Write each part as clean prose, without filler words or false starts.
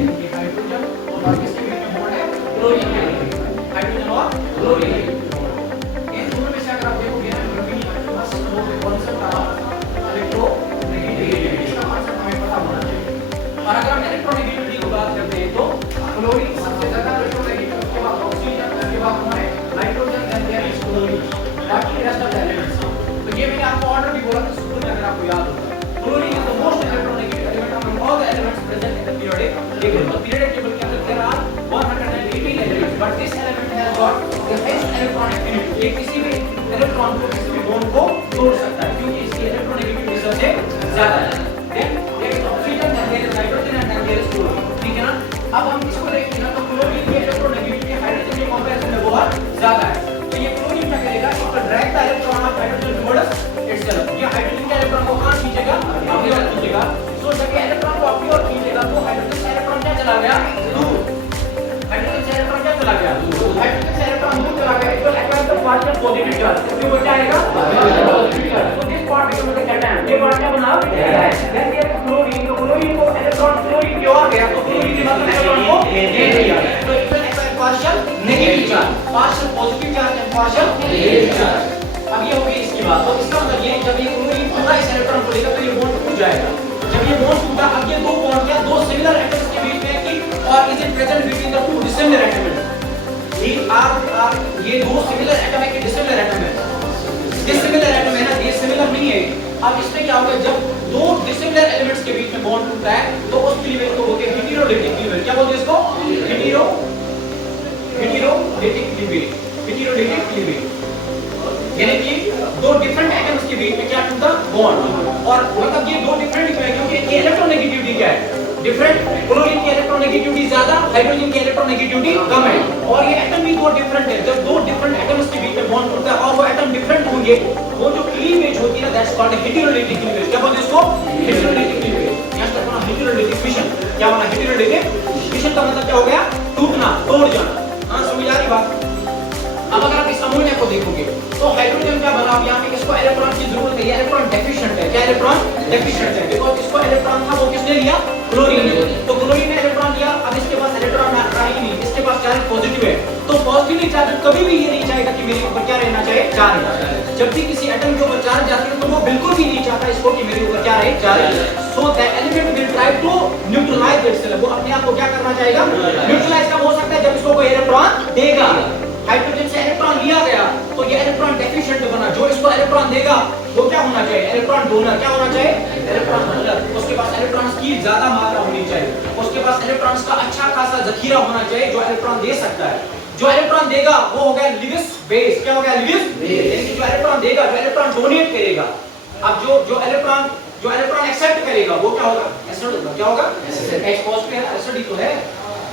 ये हाइड्रोजन और किसके बीच में बॉन्ड है? क्लोरीन के बीच में, हाइड्रोजन और क्लोरीन के बीच में बॉन्ड है। इन दोनों में से अगर आप देखोगे ना ग्राफीन आपके पास कॉन्सेप्ट आ इलेक्ट्रोनेगेटिविटी, इसका कॉन्सेप्ट हमें पता होना चाहिए। और अगर हम इलेक्ट्रोनेगेटिविटी की बात करते हैं तो क्लोरीन सबसे ज्यादा इलेक्ट्रोनेगेटिव, उसके बाद ऑक्सीजन, उसके बाद हमारे nitrogen, then there is chlorine, बाकी रेस्ट ऑफ द एलिमेंट्स। तो ये मैंने आपको ऑर्डर भी बोला था शुरू में, अगर आपको याद होगा। Chlorine is the most electronegative element among all the elements present in the periodic table. तो पीरियोडिक टेबल के अंदर there are 118 elements, but this element has got the highest electronic affinity. ये किसी भी इलेक्ट्रॉन को, किसी भी बॉन्ड को तोड़ सकता है क्योंकि इसकी इलेक्ट्रोनेगेटिविटी सबसे ज्यादा है। Then there is oxygen, then there is nitrogen and then there is chlorine, ठीक है ना। अब हम इसको देखते हैं तो क्लोरीन की इलेक्ट्रोनेगेटिविटी हाइड्रोजन के कंपैरिजन में बहुत ज्यादा है। तो ये क्लोरीन क्या करेगा, it will drag the electron of hydrogen towards itself. ये हाइड्रोजन के इलेक्ट्रॉन को कहां खींचेगा? अपनी ओर खींचेगा। सो जब ये इलेक्ट्रॉन को अपनी ओर खींचेगा तो हाइड्रोजन से इलेक्ट्रॉन क्या चला गया? दूर। हाइड्रोजन से इलेक्ट्रॉन क्या चला गया? दूर। हाइड्रोजन से इलेक्ट्रॉन दूर चला गया, it will acquire the particle positive charge. इसलिए वो क्या आएगा? Positive charge. तो this part becomes the cation. ये पार्ट क्या बना? Cation. Then there is chlorine, तो क्लोरीन को इलेक्ट्रॉन क्लोरीन की ओर गया तो क्लोरीन के मतलब इलेक्ट्रॉन को दे दिया। तो it will acquire partial negative charge, partial positive charge and partial negative charge. अब ये हो गई इसकी बात। तो इसका मतलब ये जब ये क्लोरीन पूरा इस इलेक्ट्रॉन को लेगा तो ये बॉन्ड टूट जाएगा। जब ये बॉन्ड टूटा, अब ये दो बॉन्ड क्या, दो सिमिलर एटम्स के बीच में कि और is it present between the two dissimilar atoms? ये ये दो सिमिलर एटम है कि डिसिमिलर एटम है? डिसिमिलर एटम है ना, ये सिमिलर नहीं है। अब इसमें क्या होगा, जब दो डिसिमिलर एलिमेंट्स के बीच में बॉन्ड टूटता है तो उस क्लीवेज को बोलते हैं हेटेरोडेटिक क्लीवेज। क्या बोलते हैं इसको? हेटेरोडेटिक क्लीवेज। हेटेरोडेटिक क्लीवेज यानी कि दो डिफरेंट एटम्स के बीच में क्या टूटा? बॉन्ड। और मतलब ये दो डिफरेंट क्यों है? क्योंकि ये इलेक्ट्रोनेगेटिविटी क्या है? डिफरेंट। क्लोरीन की इलेक्ट्रोनेगेटिविटी ज्यादा, हाइड्रोजन की इलेक्ट्रोनेगेटिविटी कम है। और ये एटम भी दो डिफरेंट है। जब दो डिफरेंट एटम्स के बीच में बॉन्ड टूटता है और वो एटम डिफरेंट होंगे, वो जो क्लीवेज होती है ना, दैट्स कॉल्ड हेटेरोडेटिक क्लीवेज। क्या बोलते हैं इसको? हेटेरोडेटिक क्लीवेज। यहां तक बना हेटेरोडेटिक फिशन। क्या बना? हेटेरोडेटिक फिशन का मतलब क्या हो गया? टूटना, तोड़ जाना। हां, समझ आ रही बात? अब अगर आप इस अमोनिया को देखोगे तो हाइड्रोजन क्या बना? अब यहाँ पे किसको इलेक्ट्रॉन की जरूरत है? ये इलेक्ट्रॉन डेफिशिएंट है। क्या इलेक्ट्रॉन डेफिशिएंट है? बिकॉज़ इसको इलेक्ट्रॉन था, वो किसने लिया? क्लोरीन ने। तो क्लोरीन ने इलेक्ट्रॉन लिया, अब इसके पास इलेक्ट्रॉन आ रहा ही नहीं, इसके पास चार्ज पॉजिटिव है। तो पॉजिटिवली चार्ज कभी भी ये नहीं चाहेगा कि मेरे ऊपर क्या रहना चाहिए? चार्ज। जब भी किसी एटम के ऊपर चार्ज जाती है तो वो बिल्कुल भी नहीं चाहता इसको कि मेरे ऊपर क्या रहे? Charge. So the element will try to neutralise itself. वो अपने आप को क्या करना चाहेगा? न्यूट्रलाइज कब हो सकता है? जब इसको कोई इलेक्ट्रॉन देगा। हाइड्रोजन से इलेक्ट्रॉन लिया गया तो ये इलेक्ट्रॉन डेफिशिएंट बना। जो इसको इलेक्ट्रॉन देगा वो क्या होना चाहिए? Electron donor. क्या होना चाहिए? Electron donor. उसके पास इलेक्ट्रॉन्स की ज्यादा मात्रा होनी चाहिए, उसके पास इलेक्ट्रॉन्स का अच्छा खासा जखीरा होना चाहिए जो इलेक्ट्रॉन दे सकता है। जो इलेक्ट्रॉन देगा वो हो गया लिविस बेस। क्या हो गया? Lewis base. यानी जो इलेक्ट्रॉन देगा, जो इलेक्ट्रॉन डोनेट करेगा। अब जो इलेक्ट्रॉन एक्सेप्ट करेगा वो क्या होगा? एसिड होगा। क्या होगा? एसिड। H पॉजिटिव है, एसिड ही तो है।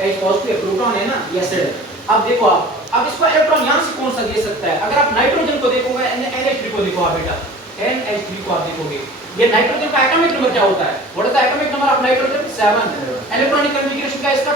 H पॉजिटिव है, प्रोटॉन है ना, ये एसिड। अब देखो अब इसको इलेक्ट्रॉन यहां से कौन सा दे सकता है? अगर आप नाइट्रोजन को देखोगे, NH3 को देखो आप बेटा, NH3 को आप देखोगे, ये नाइट्रोजन का एटॉमिक नंबर क्या होता है? What is the atomic number of nitrogen? 7। Electronic configuration का इसका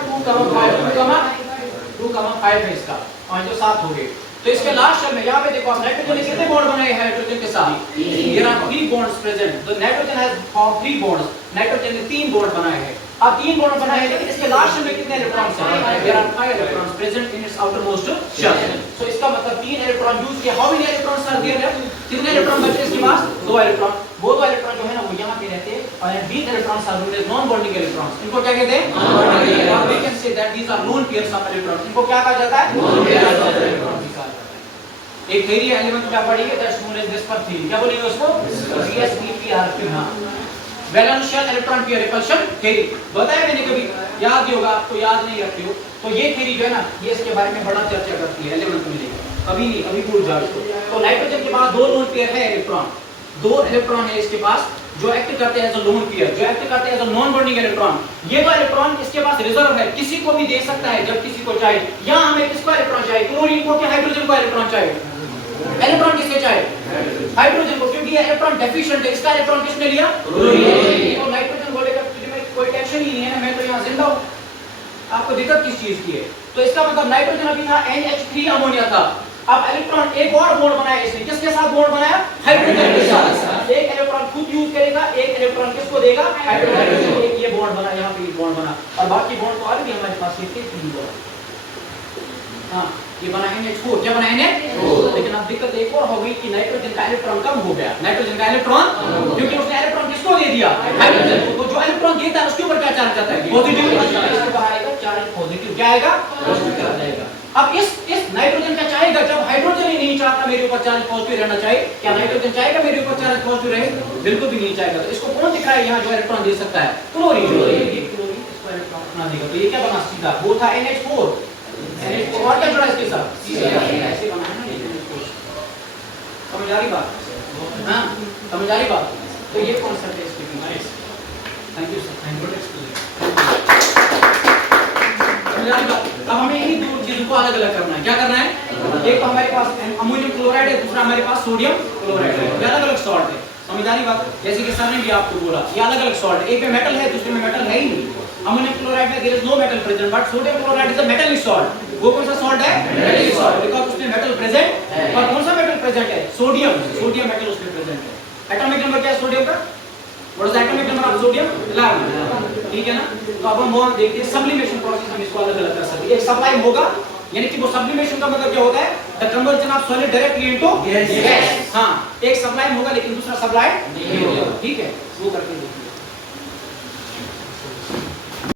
2,5 है इसका, और जो 7 हो गए। तो इसके लास्ट शब्द में यहां पे देखो आप, नाइट्रोजन ने कितने बॉन्ड बनाए हैं हाइड्रोजन के साथ? There are 3 bonds present. तो nitrogen has form 3 bonds. Nitrogen ने 3 बॉन्ड बनाए हैं। अब 3 बॉन्ड बनाए हैं, लेकिन इसके लास्ट में कितने इलेक्ट्रॉन्स हैं? There are 5 electrons present in its outermost shell. So इसका मतलब 3 इलेक्ट्रॉन यूज किया। How many electrons are there? कितने इलेक्ट्रॉन बचे इसके पास? 2 इलेक्ट्रॉन। वो 2 इलेक्ट्रॉन जो है ना वो यहां पे रहते हैं, और these electrons are known as non bonding electrons। इनको क्या कहते हैं? Non bonding electron. we can say that these are lone pairs of electrons। इनको क्या कहा जाता है? lone pairs of electrons कहा जाता है। एक थ्योरी एलिमेंट क्या पढ़ी है? That's known as DSPR theory. क्या बोलेंगे उसको? DSPR के नाम। Valence shell electron pair repulsion theory बताया मैंने, कभी याद नहीं होगा, आपको याद नहीं रखते हो तो ये थ्योरी जो है ना, ये इसके बारे में बड़ा चर्चा करती है एलिमेंट में। अभी नहीं, अभी भूल जाओ इसको। तो नाइट्रोजन के पास 2 लोन पेयर है इलेक्ट्रॉन, 2 इलेक्ट्रॉन है इसके पास जो एक्ट करते हैं एज अ लोन पेयर, जो एक्ट करते हैं as a non bonding electron. ये तो इलेक्ट्रॉन इसके पास रिजर्व है, किसी को भी दे सकता है जब किसी को चाहे। यहां हमें किसको इलेक्ट्रॉन चाहिए? क्लोरीन को कि हाइड्रोजन को इलेक्ट्रॉन चाहिए? इलेक्ट्रॉन किसके चाहिए? हाइड्रोजन को, क्योंकि ये इलेक्ट्रॉन डेफिशिएंट है। इसका इलेक्ट्रॉन किसने लिया? क्लोरीन। तो नाइट्रोजन बोलेगा तुझे में कोई टेंशन ही नहीं है ना, मैं तो यहां जिंदा हूं, आपको दिक्कत किस चीज की है? तो इसका मतलब नाइट्रोजन अभी था, NH3 अमोनिया था। अब इलेक्ट्रॉन एक और बॉन्ड बनाया इसने, किसके साथ बॉन्ड बनाया? हाइड्रोजन के साथ। एक इलेक्ट्रॉन इलेक्ट्रॉन खुद यूज करेगा, एक इलेक्ट्रॉन किसको देगा, हाइड्रोजन को। एक ये बॉन्ड बना, यहाँ पे ये बॉन्ड बना, और बाकी बॉन्ड तो और भी हमारे पास ये थे। हाँ, ये बना NH4, क्या बना NH4। लेकिन अब दिक्कत एक और हो गई कि नाइट्रोजन का इलेक्ट्रॉन कम हो गया, नाइट्रोजन का इलेक्ट्रॉन, क्योंकि उसने इलेक्ट्रॉन किसको दे दिया, हाइड्रोजन को। तो जो इलेक्ट्रॉन देता है उसके ऊपर क्या चार्ज आता है, पॉजिटिव। इसके बाहर आएगा चार्ज पॉजिटिव, क्या आएगा, पॉजिटिव चला जाएगा। अब इस नाइट्रोजन क्या चाहेगा, जब हाइड्रोजन ही नहीं चाहता मेरे ऊपर चार्ज पॉजिटिव रहना चाहिए, क्या नाइट्रोजन चाहेगा मेरे ऊपर चार्ज पॉजिटिव रहे, बिल्कुल भी नहीं चाहेगा। तो इसको कौन दिख रहा है यहाँ जो इलेक्ट्रॉन दे सकता है, क्लोरीन। ये क्लोरीन इसको इलेक्ट्रॉन अपना देगा। तो ये क्या बना सीधा, वो था NH4, और क्या जुड़ा इसके साथ, ऐसे बना है ना ये NH4। समझ आ रही बात, हाँ समझ आ रही बात। तो ये कॉन्सेप्ट है इसके पीछे। Thank you sir, thank you. समझ आ रही बात। अब हमें इन्हीं दो चीजों को अलग अलग करना है। क्या करना है, एक तो हमारे पास अमोनियम क्लोराइड है, दूसरा हमारे पास सोडियम क्लोराइड है। ये अलग अलग सॉल्ट है, समझ आ रही बात। जैसे कि सर ने भी आपको बोला ये अलग अलग सॉल्ट है, एक में मेटल है दूसरे में मेटल है ही नहीं। अमोनियम क्लोराइड में there is no metal present, but sodium chloride is a metallic salt. वो कौन सा सॉल्ट है, मेटलिक सॉल्ट, बिकॉज़ उसमें मेटल प्रेजेंट है। और कौन सा मेटल प्रेजेंट है, सोडियम, सोडियम मेटल उसमें प्रेजेंट है। एटॉमिक नंबर क्या है सोडियम का, what is the atomic number of sodium, 11, ठीक है ना। तो अब हम और देखते हैं सब्लिमेशन प्रोसेस, हम इसको अलग अलग कर सकते हैं। एक सब्लाइम होगा, यानी कि वो सब्लिमेशन का मतलब क्या होता है, the conversion of solid directly into gas. हां, एक सब्लाइम होगा लेकिन दूसरा सब्लाइम नहीं होगा, ठीक है, वो करके देखते हैं।